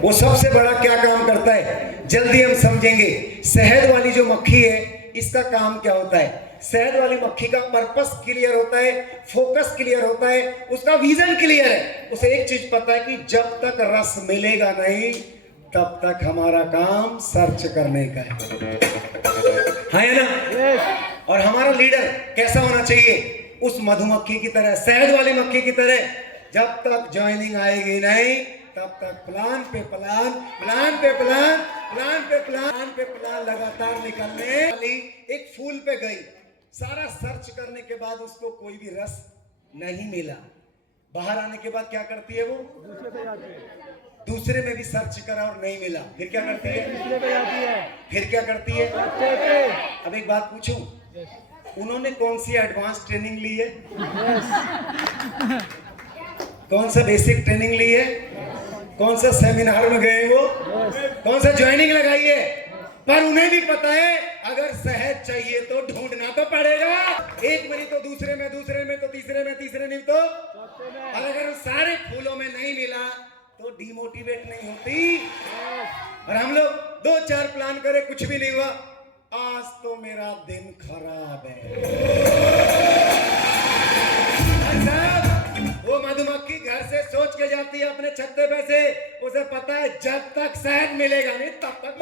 वो सबसे बड़ा क्या काम करता है, जल्दी हम समझेंगे। शहद वाली जो मक्खी है, इसका काम क्या होता है? शहद वाली मक्खी का पर्पस क्लियर होता है, फोकस क्लियर होता है, उसका विजन क्लियर है। उसे एक चीज पता है कि जब तक रस मिलेगा नहीं तब तक हमारा काम सर्च करने का है ना? और हमारा लीडर कैसा होना चाहिए? उस मधुमक्खी की तरह, शहद वाली मक्खी की तरह। जब तक ज्वाइनिंग आएगी नहीं तब तक प्लान पे प्लान, प्लान पे प्लान, प्लान पे प्लान पे प्लान लगातार निकलने वाली। एक फूल पे गई, सारा सर्च करने के बाद उसको कोई भी रस नहीं मिला। बाहर आने के बाद क्या करती है वो? दूसरे पे जाती है। दूसरे में भी सर्च करा और नहीं मिला, फिर क्या करती है? दूसरे पे जाती है। फिर क्या करती है? अब एक बात पूछूं, उन्होंने कौन सी एडवांस ट्रेनिंग ली है? कौन सा बेसिक ट्रेनिंग ली है? कौन सा सेमिनार में गए वो? कौन सा ज्वाइनिंग लगाई है? पर उन्हें भी पता है अगर शहद चाहिए तो ढूंढना तो पड़ेगा। एक मिली तो दूसरे में, दूसरे में तो तीसरे में, तीसरे में तो, और अगर सारे फूलों में नहीं मिला तो डिमोटिवेट नहीं होती। और हम लोग 2-4 प्लान करे, कुछ भी नहीं हुआ, आज तो मेरा दिन खराब है। वो मधुमक्खी घर से सोच के जाती है अपने छत्ते पे से, उसे पता है जब तक शहद मिलेगा नहीं तब तक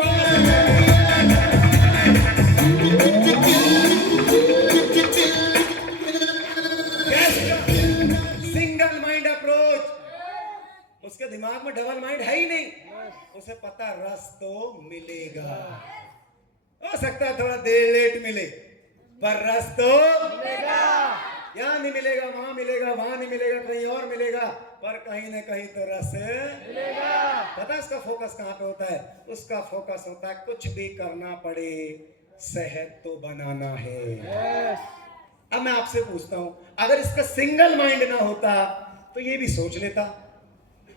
सिंगल माइंड अप्रोच। उसके दिमाग में डबल माइंड है ही नहीं। उसे पता रस तो मिलेगा, हो सकता है थोड़ा देर लेट मिले, पर रस तो मिलेगा। यहाँ नहीं मिलेगा, वहां मिलेगा, वहां नहीं मिलेगा, कहीं और मिलेगा, पर कहीं ना कहीं तो रस मिलेगा। पता है उसका फोकस कहाँ पे होता है? उसका फोकस होता है कुछ भी करना पड़े शहद तो बनाना है। अब मैं आपसे पूछता हूं, अगर इसका सिंगल माइंड ना होता तो ये भी सोच लेता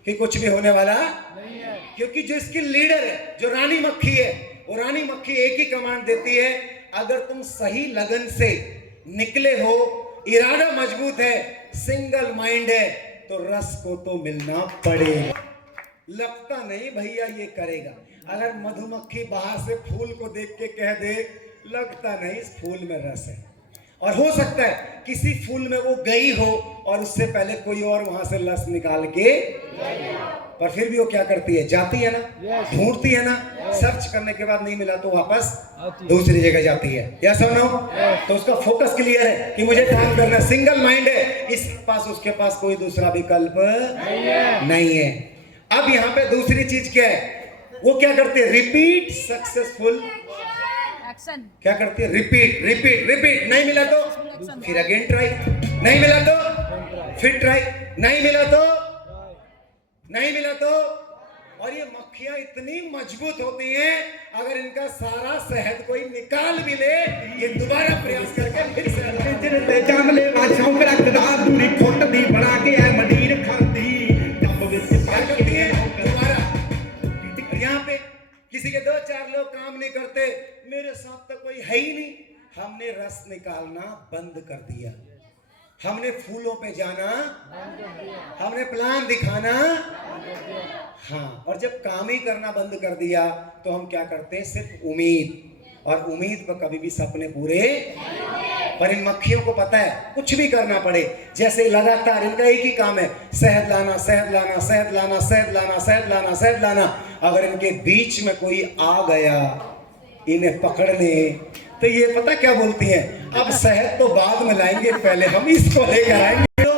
कि कुछ भी होने वाला नहीं है। क्योंकि जो इसकी लीडर है, जो रानी मक्खी है, वो रानी मक्खी एक ही कमांड देती है, अगर तुम सही लगन से निकले हो, इरादा मजबूत है, सिंगल माइंड है, तो रस को तो मिलना पड़ेगा। लगता नहीं भैया ये करेगा। अगर मधुमक्खी बाहर से फूल को देख के कह दे लगता नहीं इस फूल में रस है, और हो सकता है किसी फूल में वो गई हो और उससे पहले कोई और वहां से रस निकाल के, पर फिर भी वो क्या करती है? जाती है ना, ढूंढती है ना, सर्च करने के बाद नहीं मिला तो वापस दूसरी जगह जाती है। या सुनो, तो उसका फोकस क्लियर है कि मुझे काम करना, सिंगल माइंड है, इस पास उसके पास कोई दूसरा विकल्प नहीं है। अब यहाँ पे दूसरी चीज क्या है? वो क्या करती है? Repeat successful action. क्या करती है? Repeat repeat repeat. नहीं मिला तो फिर अगेन ट्राई, नहीं मिला तो फिर ट्राई, नहीं मिला तो नहीं मिला तो। और ये मक्खियां इतनी मजबूत होती हैं, अगर इनका सारा शहद कोई निकाल भी ले, ये दोबारा प्रयास करके फिर से जामले वाचों का रखदार दूरी खोट दी बना के है मदीर खाती जब विच करती है दोबारा। यहाँ पे किसी के 2-4 लोग काम नहीं करते, मेरे साथ तो कोई है ही नहीं, हमने रस निकालना बंद कर दिया, हमने फूलों पे जाना, हमने प्लान दिखाना, हाँ। और जब काम ही करना बंद कर दिया तो हम क्या करते हैं? सिर्फ उम्मीद, और उम्मीद पर कभी भी सपने पूरे। पर इन मक्खियों को पता है कुछ भी करना पड़े, जैसे लगातार इनका एक ही काम है, शहद लाना, शहद लाना, शहद लाना, शहद लाना, शहद लाना, शहद लाना। अगर इनके बीच में कोई आ गया इन्हें पकड़ने, तो ये पता क्या बोलती हैं? अब शहद तो बाद में लाएंगे, पहले हम इसको लेकर आएंगे। तो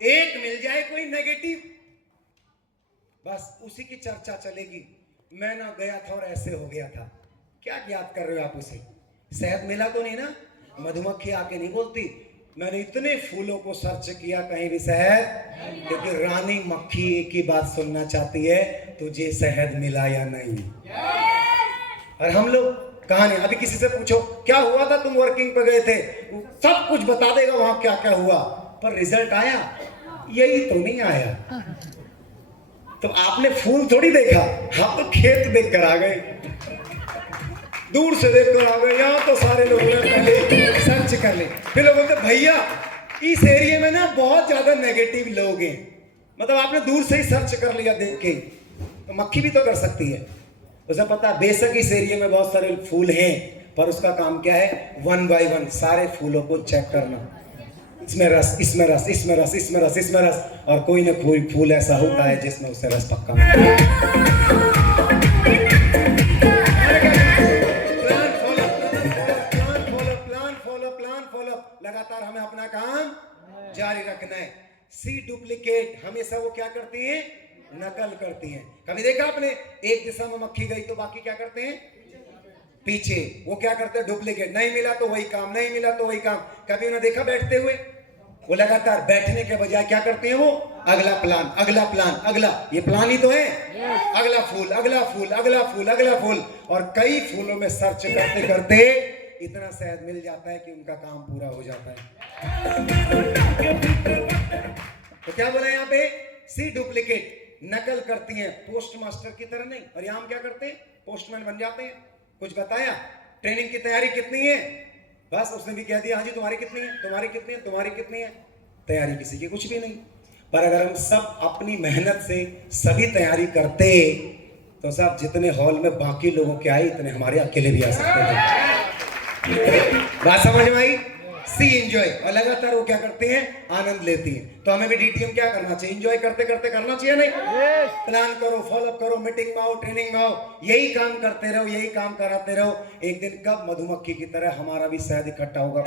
एक मिल जाए कोई नेगेटिव, बस उसी की चर्चा चलेगी। मैं ना गया था और ऐसे हो गया था। क्या याद कर रहे हो आप उसे? शहद मिला तो नहीं ना? मधुमक्खी आके नहीं बोलती मैंने इतने फूलों को सर्च किया कहीं भी शहद, क्योंकि रानी मक्खी एक ही बात सुनना चाहती है, तुझे शहद मिला या नहीं। और हम लोग कहानी, अभी किसी से पूछो क्या हुआ था, तुम वर्किंग पे गए थे, सब कुछ बता देगा वहां क्या क्या हुआ, पर रिजल्ट आया यही तो नहीं आया। तो आपने फूल थोड़ी देखा, हम तो खेत देख कर आ गए, दूर से देख कर आ गए। यहाँ तो सारे लोग पहले सर्च कर ले, फिर लोग बोलते भैया इस एरिया में ना बहुत ज्यादा नेगेटिव लोग हैं, मतलब आपने दूर से ही सर्च कर लिया देख के, तो मक्खी भी तो कर सकती है। उसे पता है बेशक इस एरिया में बहुत सारे फूल हैं, पर उसका काम क्या है, 1 बाय 1 सारे फूलों को चेक करना, इसमें रस, इसमें रस, इसमें रस, इसमें रस, इसमें रस, और कोई ना कोई फूल ऐसा होता है जिसमें उससे रस पक्का मिलता है। लगातार हमें अपना काम जारी रखना है। सी डुप्लीकेट, हमेशा वो क्या करती हैं, नकल करती हैं। कभी देखा आपने, एक दिशा में मक्खी गई तो बाकी क्या करते हैं, पीछे। वो क्या करते हैं, डुप्लीकेट, नहीं मिला तो वही काम, नहीं मिला तो वही काम। कभी उन्हें देखा बैठते हुए, वो लगातार बैठने के बजाय क्या करते हैं, वो अगला प्लान, अगला प्लान, अगला, ये प्लान ही तो है, अगला फूल, अगला फूल, अगला फूल, अगला फूल, और कई फूलों में सर्च करते करते इतना शहद मिल जाता है कि उनका काम पूरा हो जाता है। तो क्या बोला यहाँ पे, सी डुप्लीकेट, नकल करती हैं, पोस्ट मास्टर की तरह नहीं। और यहाँ हम क्या करते हैं, पोस्टमैन बन जाते हैं। कुछ बताया, ट्रेनिंग की तैयारी कितनी है, बस उसने भी कह दिया हाँ जी तुम्हारी कितनी है, तुम्हारी कितनी है, तुम्हारी कितनी है। तैयारी किसी की कुछ भी नहीं। पर अगर हम सब अपनी मेहनत से सभी तैयारी करते तो सब जितने हॉल में बाकी लोगों के आए इतने हमारे अकेले भी आ सकते थे। बात समझ में आई। सी एंजॉय, और लगातार वो क्या करते हैं, आनंद लेती हैं। तो हमें भी डीटीएम क्या करना चाहिए, एंजॉय करते करते करना चाहिए नहीं। प्लान करो, फॉलो करो, मीटिंग में आओ, ट्रेनिंग में आओ, यही काम करते रहो, यही काम कराते रहो। एक दिन कब मधुमक्खी की तरह हमारा भी शहद इकट्ठा होगा।